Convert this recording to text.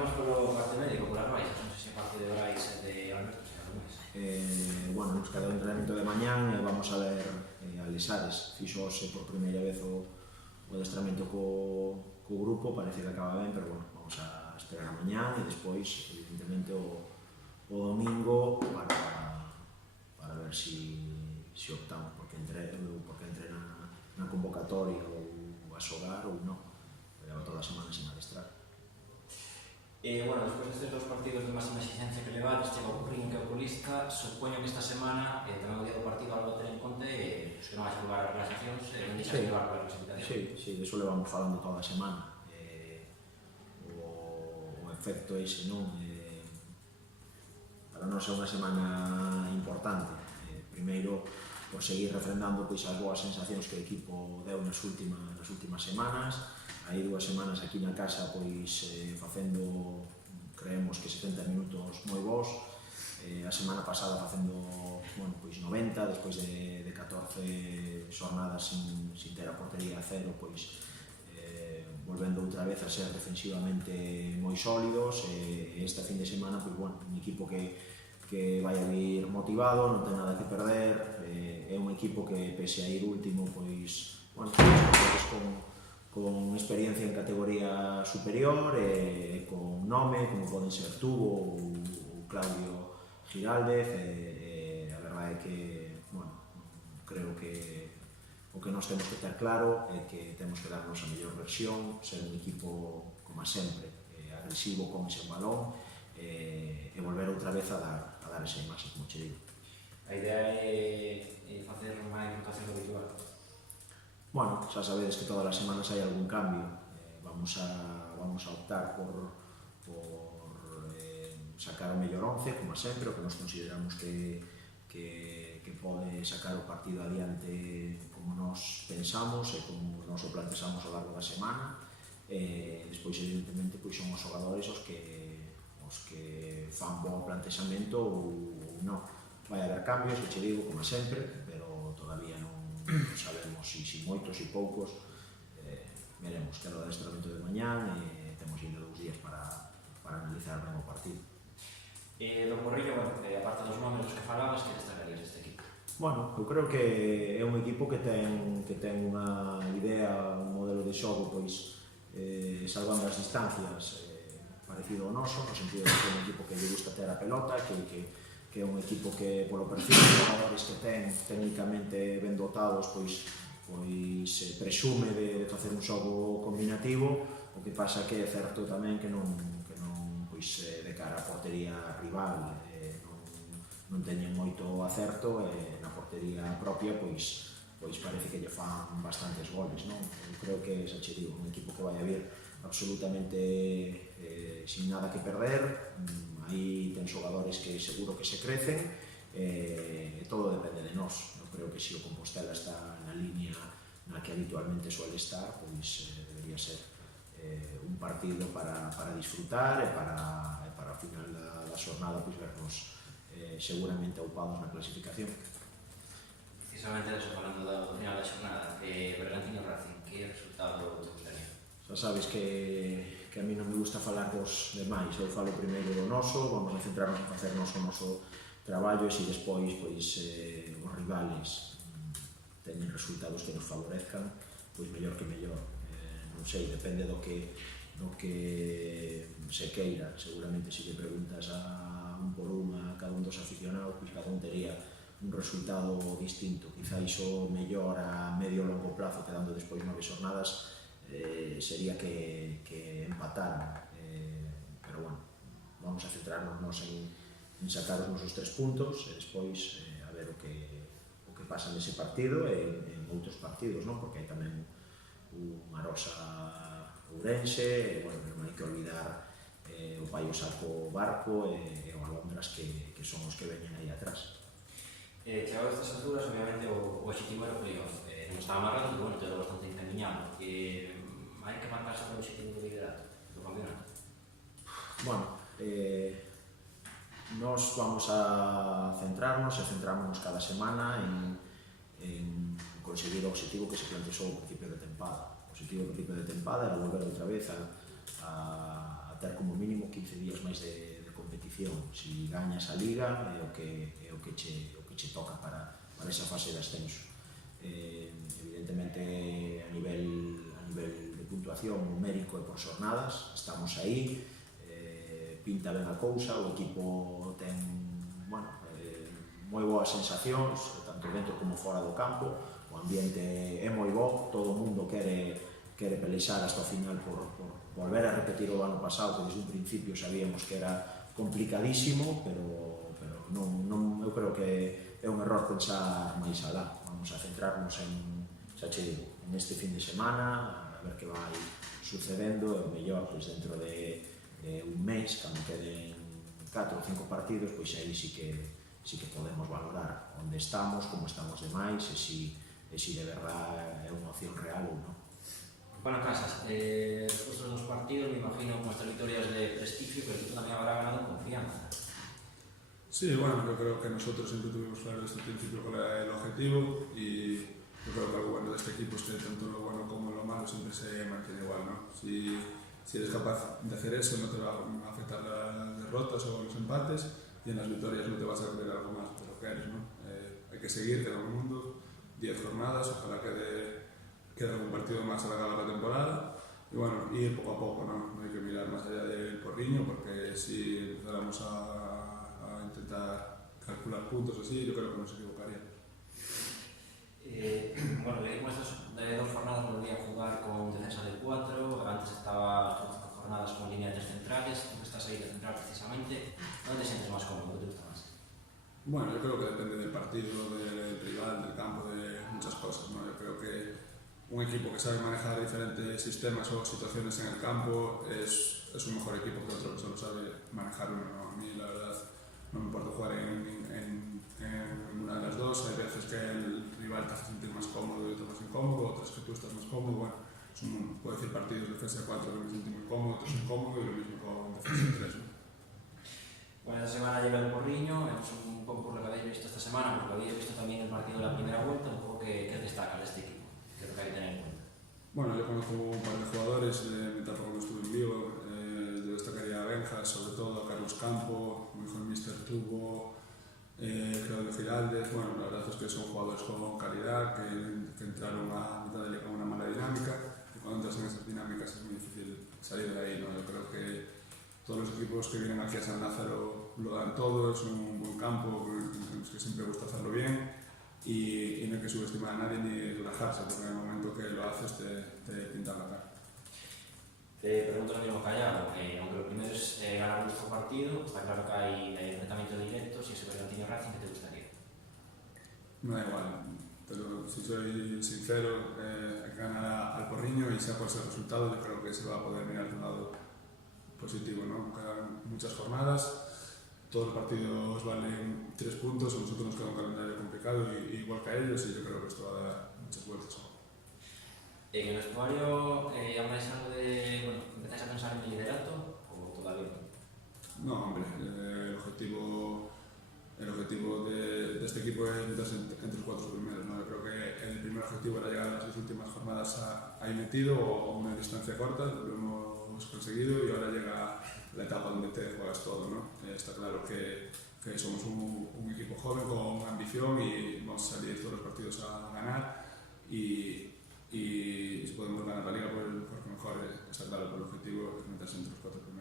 Polo parte médico, polas baixas, non sei se a parte de Brais e de Alberto se algo máis. Bueno, nos queda o entrenamento de mañán e vamos a ver a Lesares. Fixo hoxe por primeira vez o adestramento co grupo, parece que acaba ben, pero bueno, vamos a esperar a mañán e despois, evidentemente, o domingo para ver si optamos porque entre na convocatoria ou a xogar ou non. Leva toda a semana sin adestrar. Bueno, despois destes dos partidos de máxima exigencia que levades, chega o Curriño que é o colista, supoño que esta semana, tamén o día do partido algo a ter en conta que non vais xogar as clasificacións e non deixas de levar pola clasificación. Sí, eso levamos falando toda a semana. O efecto ese, non? Para nós é unha semana importante. Primeiro, por seguir refrendando pois, as boas sensacións que o equipo deu nas últimas semanas. Hai 2 semanas aquí na casa pois, facendo, creemos que 70 minutos moi bons. A semana pasada facendo pois 90, despois de 14 xornadas sin ter a portería a cero, pois volvendo outra vez a ser defensivamente moi sólidos. Esta fin de semana, pois, un equipo que vai a vir motivado, non ten nada que perder. É un equipo que, pese a ir último, pois, con experiencia en categoría superior e con nome, como poden ser tú ou Claudio Giraldez. A verdade é que, creo que o que nós temos que ter claro é que temos que darnos a mellor versión, ser un equipo, como sempre, agresivo con ese balón e volver outra vez a dar esa imaxe, como che digo. A idea é facer máis rotación do habitual. Bueno, xa sabedes que todas as semanas hai algún cambio. Vamos a optar por sacar o mellor 11, como sempre, o que nos consideramos que pode sacar o partido adiante como nos pensamos e como nos o plantexamos ao largo da semana. Despois, evidentemente, son os xogadores os que fan bo plantexamento ou non. Vai haber cambios, che digo, como sempre, pero todavía non sabemos se moitos e poucos. Veremos que era o adestramento de mañán e temos ainda 2 días para analizar ben o partido. Do Morrillo, aparte dos nomes dos que falabas, que destacarías deste equipo? Eu creo que é un equipo que ten unha idea, un modelo de xogo, pois, salvando as distancias, parecido ao noso, no sentido de que é un equipo que lle gusta ter a pelota, que é un equipo que, polo perfil de jogadores que ten, técnicamente ben dotados, pois presume de facer un xogo combinativo. O que pasa que é certo tamén que non de cara á portería rival non teñen moito acerto e na portería propia pois parece que lle fan bastantes goles, non? Eu creo que, xa che digo, un equipo que vai a vir absolutamente sin nada que perder. Aí ten xogadores que seguro que se crecen e todo depende de nós. Eu creo que se o Compostela está na línea na que habitualmente suele estar, pois debería ser un partido para disfrutar e para o final da xornada vernos seguramente aupados na clasificación. Precisamente eso, falando do final da xornada, Bergantiño Racing, que resultado te gustaría? Xa sabes que a mí non me gusta falar dos demais, eu falo primeiro do noso, vamos a centrarnos en facernos o noso traballo e se despois os rivales teñen resultados que nos favorezcan, pois mellor que mellor. Non sei, depende do que se queira. Seguramente se lle preguntas a un por un a cada un dos aficionados, pois cada un tería un resultado distinto. Quizá iso mellor a medio ou longo plazo, quedando despois 9 xornadas, sería que empataran. Pero bueno, vamos a centrarnos en sacar os nosos 3 puntos e despois a ver o que pasa nese partido e en outros partidos, non? Porque hai tamén un Arosa Ourense, e, non hai que olvidar o Paio Saco Barco e o Alondras que son os que veñen aí atrás. Chegado a estas alturas, obviamente, o objetivo era o playoff. Non estaba amarrado, pero todo bastante encaminhado. Hai que marcarse con o objetivo do liderato do campeonato? Nós vamos a centrarnos cada semana en conseguir o objetivo que se plantexou ao principio de tempada. O objetivo ao principio de tempada era volver outra vez a ter como mínimo 15 días máis de competición. Si gañas a Liga é o que che toca para esa fase de ascenso. Evidentemente, a nivel de puntuación numérico e por xornadas, estamos aí, pinta ben a cousa, o equipo ten moi boas sensacións, tanto dentro como fora do campo, o ambiente é moi bo, todo o mundo quere pelexar hasta o final por volver a repetir o ano pasado, que desde un principio sabíamos que era complicadísimo, pero non, eu creo que é un error pensar máis alá. Vamos a centrarnos en, xa che digo, en este fin de semana, a ver que vai sucedendo, e o mellor, pois dentro de un mes, cando queden 4 ou 5 partidos, pois aí sí que podemos valorar onde estamos, como estamos demais, e si de verdad é unha opción real ou non. Bueno, Casas, después de los partidos, me imagino con estas victorias de prestigio, pero tú también habrá ganado confianza. Sí, bueno, yo creo que nosotros siempre tuvimos claro desde el principio cuál era el objetivo, y yo creo que algo bueno de este equipo es que tanto lo bueno como lo malo siempre se mantiene igual, ¿no? Si eres capaz de hacer eso, no te va a afectar las derrotas o los empates, y en las victorias no te vas a creer algo más de lo que eres, ¿no? Hay que seguir, queda un mundo, 10 jornadas, ojalá quede algún partido más a la gala de la temporada, y bueno, ir poco a poco, ¿no? No hay que mirar más allá del porriño, porque si empezáramos a intentar calcular puntos así, yo creo que nos equivocaríamos. Bueno, el equipo de 2 jornadas volvía a jugar con defensa de 4, antes estaba 5 jornadas con línea de 3 centrales, tú que estás ahí de central precisamente, ¿dónde te sientes más cómodo? ¿Qué te gusta más? Bueno, yo creo que depende del partido, del rival, del campo, de muchas cosas, ¿no? Yo creo que un equipo que sabe manejar diferentes sistemas o situaciones en el campo es un mejor equipo que otro que solo sabe manejar uno, ¿no? A mí, la verdad, no me importa jugar en una de las dos. Hay veces que el rival te hace sentir más cómodo y otro más incómodo, otras que tú estás más cómodo. Bueno, puedo decir partidos de defensa 4 que me siento muy cómodo, otros incómodo, y lo mismo con defensa 3, ¿no? Bueno, esta semana llega el Porriño, es un poco por lo que habéis visto esta semana, porque habéis visto también el partido de la primera vuelta, un poco que destaca de este equipo, que es lo que hay que tener en cuenta. Bueno, yo conozco un par de jugadores de mi etapa cuando estuve en Vigo, yo destacaría a Benja, sobre todo a Carlos Campo, muy buen Mister Tubo, Claudio Giraldez. Bueno, la verdad es que son jugadores con calidad, que entraron a mitad de liga con una mala dinámica, y cuando entras en esas dinámicas es muy difícil salir de ahí, ¿no? Yo creo que todos los equipos que vienen aquí a San Lázaro lo dan todo, es un buen campo, que siempre gusta hacerlo bien, y no hay que subestimar a nadie ni relajarse, porque en el momento que lo haces te pintan la cara. Te pregunto lo mismo que allá, porque aunque lo primero es ganar vuestro partido, está claro que hay enfrentamientos directos, y ese Bergantiño Racing, ¿qué te gustaría? Me da igual, pero si soy sincero, hay que ganar al Porriño, y sea por ese resultado, yo creo que se va a poder mirar de un lado positivo, ¿no? Quedan muchas jornadas, todos los partidos valen 3 puntos, a nosotros nos queda un calendario complicado, igual que a ellos, y yo creo que esto va a dar muchas vueltas. ¿En el vestuario habláis algo de, bueno, empezáis a pensar en el liderato o todavía no? No, hombre, el objetivo de este equipo es meterse entre los 4 primeros, ¿no? Yo creo que el primer objetivo era llegar a las 10 últimas jornadas ahí metido, o a una distancia corta, lo hemos conseguido, y ahora llega la etapa donde te juegas todo, ¿no? Está claro que somos un equipo joven con ambición, y vamos a salir todos los partidos a ganar, y si podemos ganar la liga, porque mejor está claro que el objetivo es meterse entre los 4 primeros.